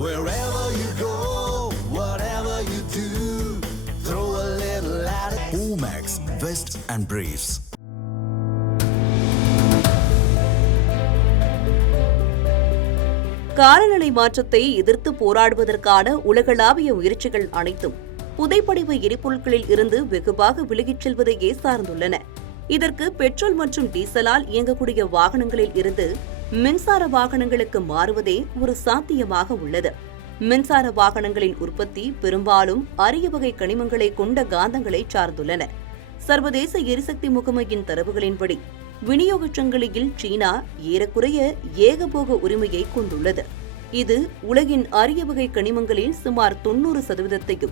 Wherever you go, whatever you do, throw a little at it. Omax, Vest and Briefs. காலநிலை மாற்றத்தை எதிர்த்து போராடுவதற்கான உலகளாவிய முயற்சிகள் அனைத்தும் புதைப்படிவ எரிபொருட்களில் இருந்து வெகுவாக விலகிச் செல்வதையே சார்ந்துள்ளன. இதற்கு பெட்ரோல் மற்றும் டீசலால் இயங்கக்கூடிய வாகனங்களில் இருந்து மின்சார வாகனங்களுக்கு மாறுவதே ஒரு சாத்தியமாக உள்ளது. மின்சார வாகனங்களின் உற்பத்தி பெரும்பாலும் அரிய வகை கனிமங்களை கொண்ட காந்தங்களை சார்ந்துள்ளன. சர்வதேச எரிசக்தி முகமையின் தரவுகளின்படி விநியோகச் சங்கிலியில் சீனா ஏறக்குறைய ஏகபோக உரிமையை கொண்டுள்ளது. இது உலகின் அரிய வகை கனிமங்களில் சுமார் 90%,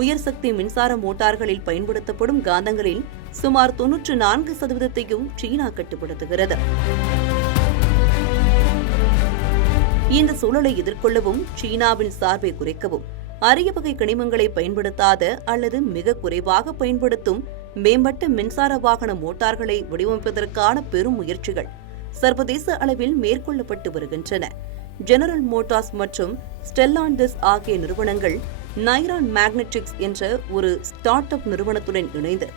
உயர் சக்தி மின்சார மோட்டார்களில் பயன்படுத்தப்படும் காந்தங்களில் சுமார் 94%ஐயும் சீனா கட்டுப்படுத்துகிறது. இந்த சூழலை எதிர்கொள்ளவும் சீனாவின் சார்பை குறைக்கவும் அரிய வகை கனிமங்களை பயன்படுத்தாத அல்லது மிக குறைவாக பயன்படுத்தும் மேம்பட்ட மின்சார வாகன மோட்டார்களை வடிவமைப்பதற்கான பெரும் முயற்சிகள் சர்வதேச அளவில் மேற்கொள்ளப்பட்டு வருகின்றன. ஜெனரல் மோட்டார்ஸ் மற்றும் ஸ்டெல்லாண்டிஸ் ஆகிய நிறுவனங்கள் நைரான் மேக்னெட்டிக்ஸ் என்ற ஒரு ஸ்டார்ட் அப் நிறுவனத்துடன் இணைந்து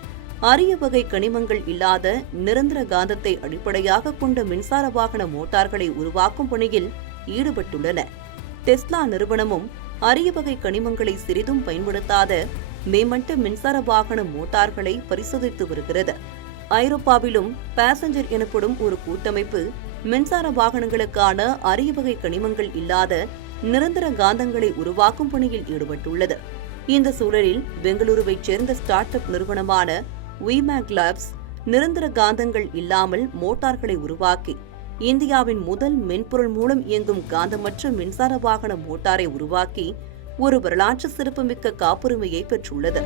அரிய வகை கனிமங்கள் இல்லாத நிரந்தர காந்தத்தை அடிப்படையாக கொண்ட மின்சார வாகன மோட்டார்களை உருவாக்கும் பணியில் ஈடுபட்டுள்ளன. டெஸ்லா நிறுவனமும் அரிய வகை கனிமங்களை சிறிதும் பயன்படுத்தாத மேம்பட்ட மின்சார வாகன மோட்டார்களை பரிசோதித்து வருகிறது. ஐரோப்பாவிலும் பாசஞ்சர் எனப்படும் ஒரு கூட்டமைப்பு மின்சார வாகனங்களுக்கான அரிய வகை கனிமங்கள் இல்லாத நிரந்தர காந்தங்களை உருவாக்கும் பணியில் ஈடுபட்டுள்ளது. இந்த சூழலில் பெங்களூருவைச் சேர்ந்த ஸ்டார்ட் அப் நிறுவனமான விமேக் லேப்ஸ் நிரந்தர காந்தங்கள் இல்லாமல் மோட்டார்களை உருவாக்கி இந்தியாவின் முதல் மென்பொருள் மூலம் இயங்கும் காந்தமற்ற மின்சார வாகன மோட்டாரை உருவாக்கி ஒரு வரலாற்று சிறப்புமிக்க காப்புரிமையை பெற்றுள்ளது.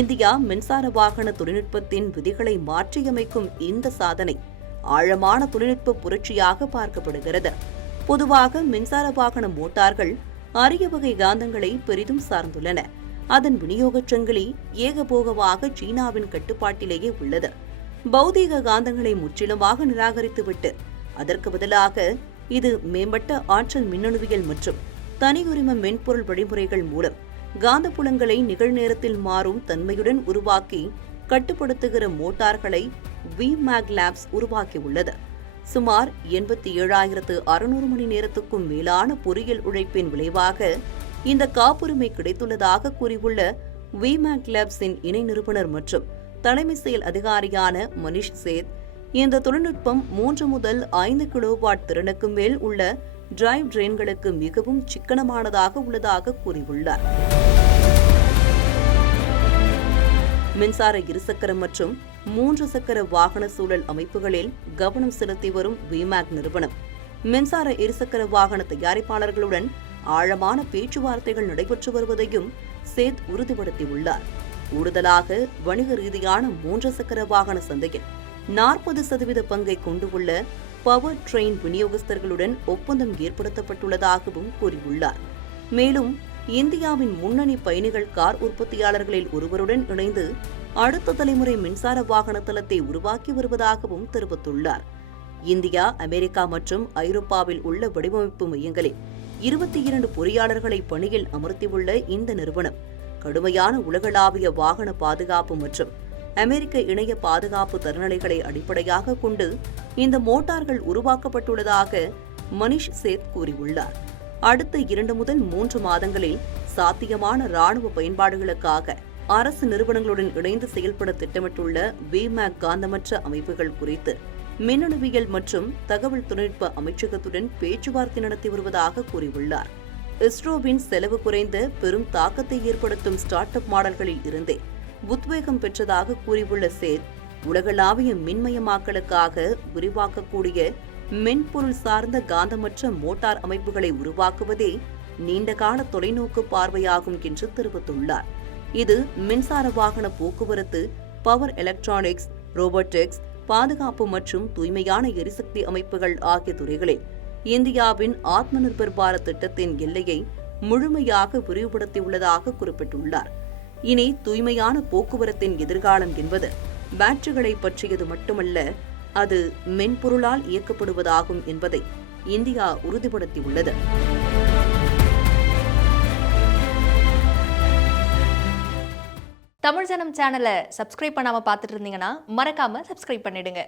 இந்தியா மின்சார வாகன தொழில்நுட்பத்தின் விதிகளை மாற்றியமைக்கும் இந்த சாதனை ஆழமான தொழில்நுட்ப புரட்சியாக பார்க்கப்படுகிறது. பொதுவாக மின்சார வாகன மோட்டார்கள் அரிய வகை காந்தங்களை பெரிதும் சார்ந்துள்ளன. அதன் விநியோகச் சங்கிலி ஏகபோகமாக சீனாவின் கட்டுப்பாட்டிலேயே உள்ளது. பௌதீக காந்தங்களை முற்றிலுமாக நிராகரித்துவிட்டு அதற்கு பதிலாக இது மேம்பட்ட ஆற்றல் மின்னணுவியல் மற்றும் தனியுரிம மென்பொருள் வழிமுறைகள் மூலம் காந்தப்புலங்களை நிகழ்நேரத்தில் மாறும் தன்மையுடன் உருவாக்கி கட்டுப்படுத்துகிற மோட்டார்களை விமேக் லேப்ஸ் உருவாக்கியுள்ளது. சுமார் 87,600 மணி நேரத்துக்கும் மேலான பொறியியல் உழைப்பின் விளைவாக இந்த காப்புரிமை கிடைத்துள்ளதாக கூறியுள்ள விமேக் லேப்ஸின் இணை நிறுவனர் மற்றும் தலைமை செயல் அதிகாரியான மனிஷ் சேத், இந்த தொழில்நுட்பம் 3 முதல் 5 கிலோவாட் திறனுக்கு மேல் உள்ள டிரைவ் ட்ரெயின்களுக்கு மிகவும் சிக்கனமானதாக உள்ளதாக கூறியுள்ளார். மின்சார இருசக்கர மற்றும் 3 சக்கர வாகன சூழல் அமைப்புகளில் கவனம் செலுத்தி வரும் விமேக் நிறுவனம் மின்சார இருசக்கர வாகன தயாரிப்பாளர்களுடன் ஆழமான பேச்சுவார்த்தைகள் நடைபெற்று வருவதையும் சேத் உறுதிப்படுத்தியுள்ளார். கூடுதலாக வணிக ரீதியான 3 சக்கர வாகன சந்தையில் 40% பங்கை கொண்டுள்ள பவர் ட்ரெயின் விநியோகஸ்தர்களுடன் ஒப்பந்தம் ஏற்படுத்தப்பட்டுள்ளதாகவும் கூறியுள்ளார். மேலும் இந்தியாவின் முன்னணி பயணிகள் கார் உற்பத்தியாளர்களில் ஒருவருடன் இணைந்து அடுத்த தலைமுறை மின்சார வாகன தளத்தை உருவாக்கி வருவதாகவும் தெரிவித்துள்ளார். இந்தியா, அமெரிக்கா மற்றும் ஐரோப்பாவில் உள்ள வடிவமைப்பு மையங்களில் 22 பொறியாளர்களை பணியில் அமர்த்தியுள்ள இந்த நிறுவனம் கடுமையான உலகளாவிய வாகன பாதுகாப்பு மற்றும் அமெரிக்க இணைய பாதுகாப்பு தரநிலைகளை அடிப்படையாக கொண்டு இந்த மோட்டார்கள் உருவாக்கப்பட்டுள்ளதாக மனிஷ் சேத் கூறியுள்ளார். அடுத்த 2 முதல் 3 மாதங்களில் சாத்தியமான ராணுவ பயன்பாடுகளுக்காக அரசு நிறுவனங்களுடன் இணைந்து செயல்பட திட்டமிட்டுள்ள விமேக் காந்தமற்ற அமைப்புகள் குறித்து மின்னணுவியல் மற்றும் தகவல் தொழில்நுட்ப அமைச்சகத்துடன் பேச்சுவார்த்தை நடத்தி வருவதாக கூறியுள்ளார். இஸ்ரோவின் செலவு குறைந்த பெரும் தாக்கத்தை ஏற்படுத்தும் ஸ்டார்ட் அப் மாடல்களில் இருந்தே உத்வேகம் பெற்றதாக கூறியுள்ள சேத், உலகளாவிய மின்மயமாக்கலுக்காக விரிவாக்கக்கூடிய மென்பொருள் சார்ந்த காந்தமற்ற மோட்டார் அமைப்புகளை உருவாக்குவதே நீண்டகால தொலைநோக்கு பார்வையாகும் என்று தெரிவித்துள்ளார். இது மின்சார வாகன போக்குவரத்து, பவர் எலக்ட்ரானிக்ஸ், ரோபோட்டிக்ஸ், பாதுகாப்பு மற்றும் தூய்மையான எரிசக்தி அமைப்புகள் ஆகிய துறைகளில் இந்தியாவின் ஆத்ம நிர்பர் பாரத் திட்டத்தின் எல்லையை முழுமையாக விரிவுபடுத்தியுள்ளதாக குறிப்பிட்டுள்ளார். இனி தூய்மையான போக்குவரத்தின் எதிர்காலம் என்பது பேட்டரிகளை பற்றியது மட்டுமல்ல, அது மென்பொருளால் இயக்கப்படுவதாகும் என்பதை இந்தியா உறுதிப்படுத்தியுள்ளது. தமிழ் ஜனம் சேனலை சப்ஸ்கிரைப் பண்ணாம பார்த்துட்டு இருந்தீங்கன்னா மறக்காம சப்ஸ்கிரைப் பண்ணிடுங்க.